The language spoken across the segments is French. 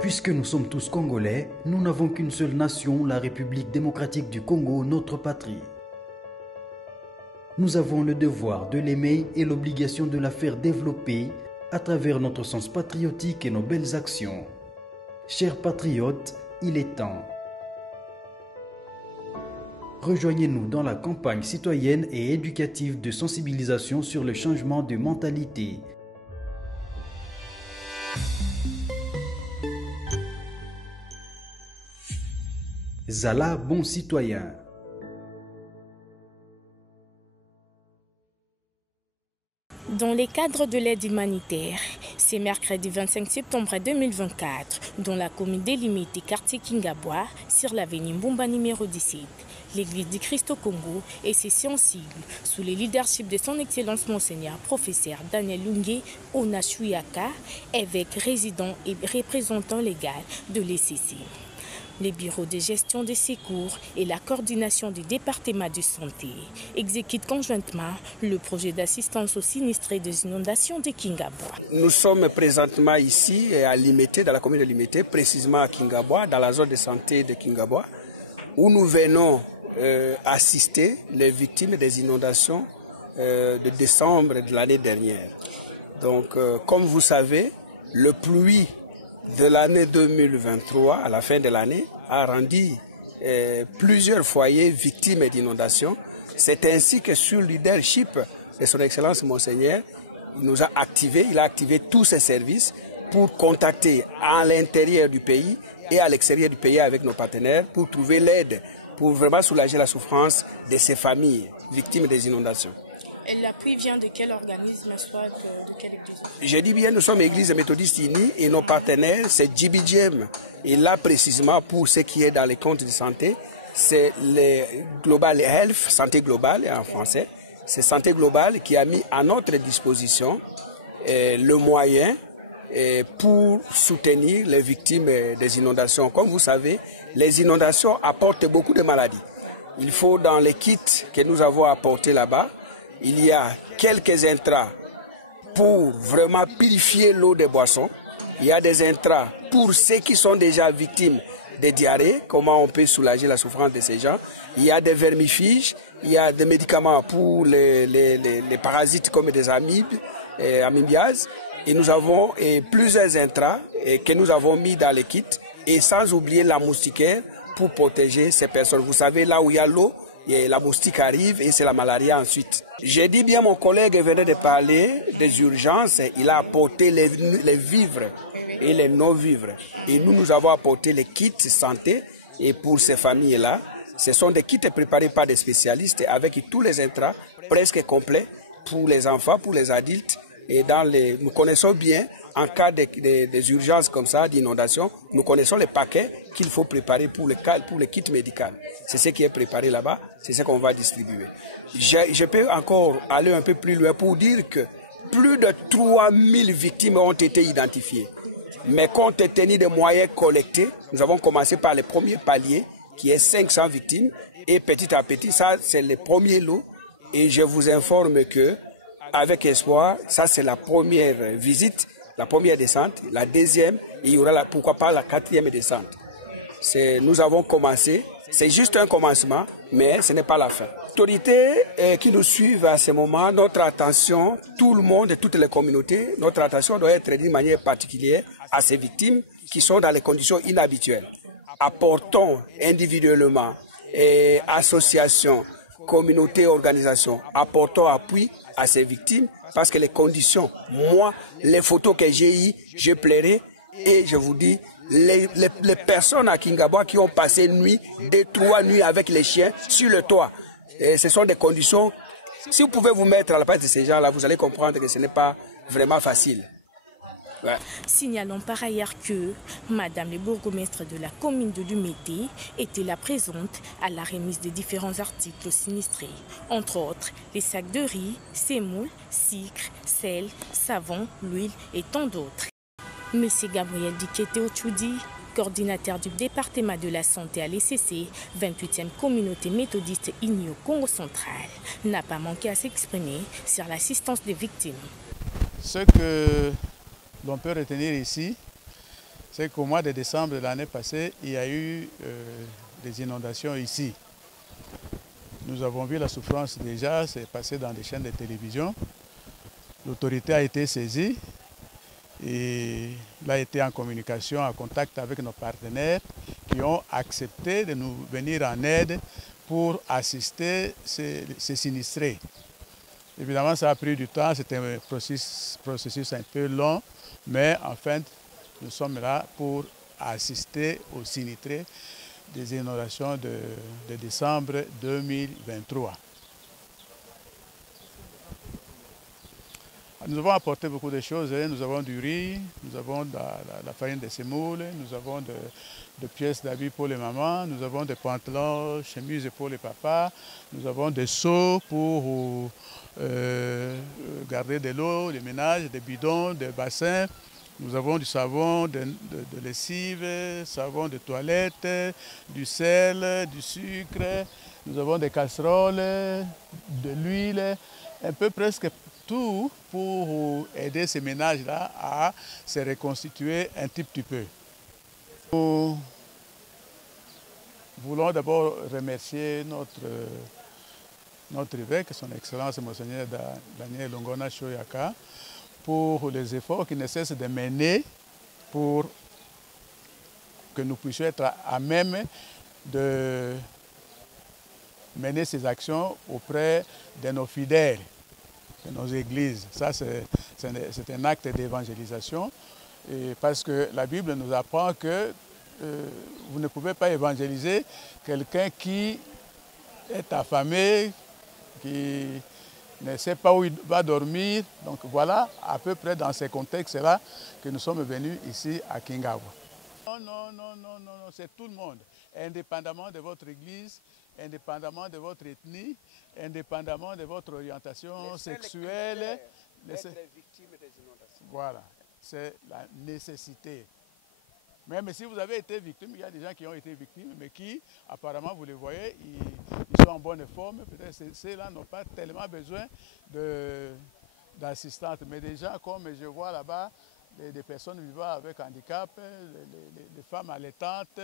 Puisque nous sommes tous Congolais, nous n'avons qu'une seule nation, la République démocratique du Congo, notre patrie. Nous avons le devoir de l'aimer et l'obligation de la faire développer à travers notre sens patriotique et nos belles actions. Chers patriotes, il est temps. Rejoignez-nous dans la campagne citoyenne et éducative de sensibilisation sur le changement de mentalité. Zala, bon citoyen. Dans le cadre de l'aide humanitaire, c'est mercredi 25 septembre 2024, dans la commune délimitée quartier Kingabwa, sur l'avenue Mbumba numéro 17. L'Église du Christ au Congo et ses sensibles, sous le leadership de son Excellence Monseigneur Professeur Daniel Lungue Onachuyaka, évêque résident et représentant légal de l'ECC. Les bureaux de gestion des secours et la coordination du département de santé exécutent conjointement le projet d'assistance aux sinistrés des inondations de Kingabwa. Nous sommes présentement ici à Limete, dans la commune de Limete, précisément à Kingabwa, dans la zone de santé de Kingabwa, où nous venons assister les victimes des inondations de décembre de l'année dernière. Donc, comme vous savez, le pluie de l'année 2023, à la fin de l'année, a rendu plusieurs foyers victimes d'inondations. C'est ainsi que sur le leadership de son Excellence Monseigneur, il a activé tous ses services pour contacter à l'intérieur du pays et à l'extérieur du pays avec nos partenaires pour trouver l'aide, pour vraiment soulager la souffrance de ces familles victimes des inondations. Et l'appui vient de quel organisme, soit de quelle église? Je dis bien, nous sommes Église méthodiste unie et nos partenaires, c'est JBGM. Et là, précisément, pour ce qui est dans les comptes de santé, c'est le Global Health, Santé Globale en français. C'est Santé Globale qui a mis à notre disposition le moyen pour soutenir les victimes des inondations. Comme vous savez, les inondations apportent beaucoup de maladies. Il faut, dans les kits que nous avons apportés là-bas, il y a quelques intrants pour vraiment purifier l'eau des boissons. Il y a des intrants pour ceux qui sont déjà victimes de diarrhée, comment on peut soulager la souffrance de ces gens. Il y a des vermifuges, il y a des médicaments pour les parasites comme des amibiases. Et nous avons plusieurs intrants que nous avons mis dans les kits, et sans oublier la moustiquaire pour protéger ces personnes. Vous savez, là où il y a l'eau, la moustique arrive et c'est la malaria ensuite. J'ai dit bien, mon collègue venait de parler des urgences, il a apporté les vivres et les non-vivres. Et nous avons apporté les kits santé, et pour ces familles-là, ce sont des kits préparés par des spécialistes avec tous les intrants presque complets pour les enfants, pour les adultes. Et nous connaissons bien, en cas des urgences comme ça, d'inondation, nous connaissons les paquets qu'il faut préparer pour le kit médical. C'est ce qui est préparé là-bas, c'est ce qu'on va distribuer. Je peux encore aller un peu plus loin pour dire que plus de 3000 victimes ont été identifiées. Mais compte tenu des moyens collectés, nous avons commencé par le premier palier, qui est 500 victimes, et petit à petit, ça c'est le premier lot. Et je vous informe que, avec espoir, ça c'est la première visite, la première descente, la deuxième, et il y aura pourquoi pas la quatrième descente. Nous avons commencé, c'est juste un commencement, mais ce n'est pas la fin. Les autorités qui nous suivent à ce moment, notre attention, tout le monde, toutes les communautés, notre attention doit être d'une manière particulière à ces victimes qui sont dans les conditions inhabituelles. Apportons individuellement, associations, communautés, organisations, apportons appui à ces victimes parce que les conditions, moi, les photos que j'ai eues, je plairais et je vous dis, les personnes à Kingabwa qui ont passé 3 nuits avec les chiens sur le toit, ce sont des conditions, si vous pouvez vous mettre à la place de ces gens-là, vous allez comprendre que ce n'est pas vraiment facile. Ouais. Signalons par ailleurs que Madame le bourgmestre de la commune de Limete était là présente à la remise des différents articles sinistrés, entre autres les sacs de riz, semoule, sucre, sel, savon, l'huile et tant d'autres. Monsieur Gabriel Dikete Ochoudi, coordinateur du département de la santé à l'ECC, 28e communauté méthodiste unie au Congo central, n'a pas manqué à s'exprimer sur l'assistance des victimes. Ce que l'on peut retenir ici, c'est qu'au mois de décembre de l'année passée, il y a eu des inondations ici. Nous avons vu la souffrance déjà, c'est passé dans des chaînes de télévision. L'autorité a été saisie et elle a été en communication, en contact avec nos partenaires qui ont accepté de nous venir en aide pour assister ces sinistrés. Évidemment, ça a pris du temps, c'était un processus un peu long, mais enfin, nous sommes là pour assister aux sinistrés des inondations de décembre 2023. Nous avons apporté beaucoup de choses. Nous avons du riz, nous avons de la farine de semoule, nous avons de pièces d'habits pour les mamans, nous avons des pantalons, chemises pour les papas, nous avons des seaux pour garder de l'eau, les ménages, des bidons, des bassins. Nous avons du savon de lessive, savon de toilette, du sel, du sucre, nous avons des casseroles, de l'huile, un peu presque tout pour aider ces ménages-là à se reconstituer un petit peu. Nous voulons d'abord remercier notre évêque, son Excellence Monseigneur Daniel Longona Shoyaka, pour les efforts qu'il ne cesse de mener pour que nous puissions être à même de mener ces actions auprès de nos fidèles, de nos églises. Ça, c'est un acte d'évangélisation, parce que la Bible nous apprend que vous ne pouvez pas évangéliser quelqu'un qui est affamé, qui ne sait pas où il va dormir. Donc voilà, à peu près dans ces contextes-là que nous sommes venus ici à Kingawa. Non, c'est tout le monde, indépendamment de votre église, indépendamment de votre ethnie, indépendamment de votre orientation sexuelle. Être victime des inondations. Voilà, c'est la nécessité. Même si vous avez été victime, il y a des gens qui ont été victimes, mais qui, apparemment, vous les voyez, ils sont en bonne forme. Peut-être que ceux-là n'ont pas tellement besoin d'assistance. Mais des gens comme je vois là-bas, des personnes vivant avec handicap, les femmes allaitantes,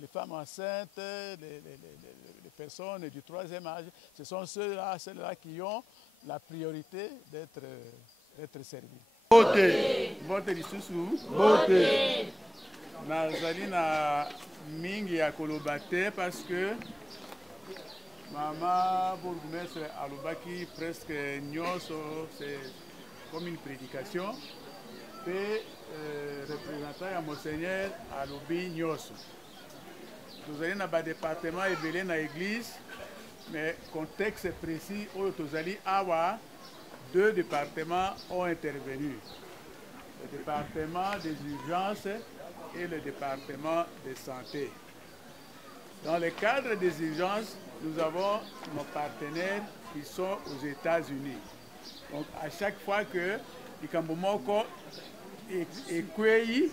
les femmes enceintes, les personnes du troisième âge, ce sont ceux-là qui ont la priorité d'être servis. Vote lisusu. Vote. Nazali na mingi ya koloba te parce que Maman bourgmestre alobaki presque nyonso, c'est comme une prédication. Et représentant à Monseigneur alobi nyonso. Nous allons dans le département et dans l'église, mais contexte précis où tozali awa, 2 départements ont intervenu. Le département des urgences et le département de santé. Dans le cadre des urgences, nous avons nos partenaires qui sont aux États-Unis. Donc à chaque fois que Ikambomoko est cueilli,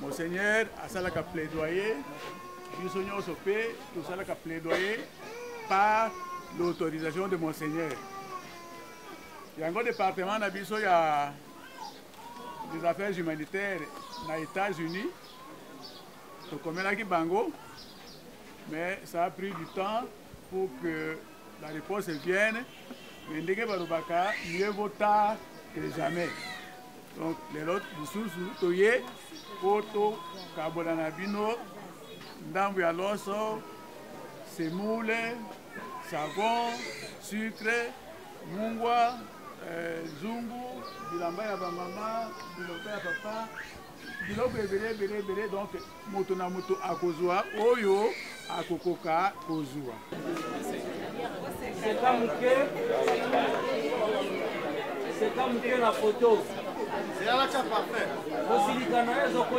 Monseigneur a salaka plaidoyer, Bisognon Sopé, tout ça a plaidoyer par l'autorisation de Monseigneur. Il y a un département d'Abisso, il y a des affaires humanitaires aux États-Unis, comme Bango, mais ça a pris du temps pour que la réponse vienne. Mais Ndege Barubaka, mieux vaut tard que jamais. Donc, les autres, Boussous, Toye, Poto, Kabolanabino, Ndambu Alonso, semoule, savon, sucre, mungwa, zungu, bilamba ya bamama, biloko ya papa, biloko ebele, donc moto na moto akozwa oyo akokoka kozwa. C'est comme que la photo. C'est là que parfait.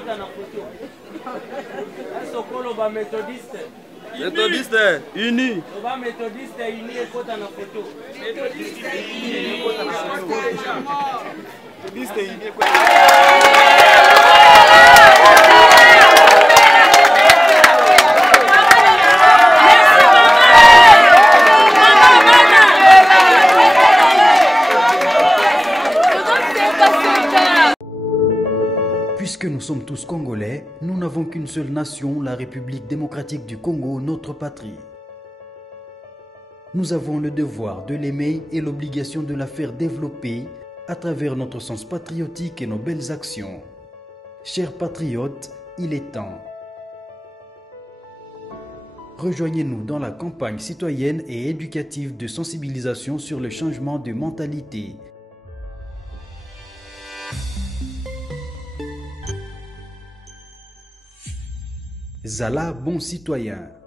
La photo. Sokolo ba méthodiste. Méthodiste uni. Ba méthodiste uni et kota na photo. Méthodiste uni et kota na photo. Méthodiste uni et kota na photo. Puisque Puisque nous sommes tous Congolais, nous n'avons qu'une seule nation, la République démocratique du Congo, notre patrie. Nous avons le devoir de l'aimer et l'obligation de la faire développer à travers notre sens patriotique et nos belles actions. Chers patriotes, il est temps. Rejoignez-nous dans la campagne citoyenne et éducative de sensibilisation sur le changement de mentalité. Zala, bon citoyen.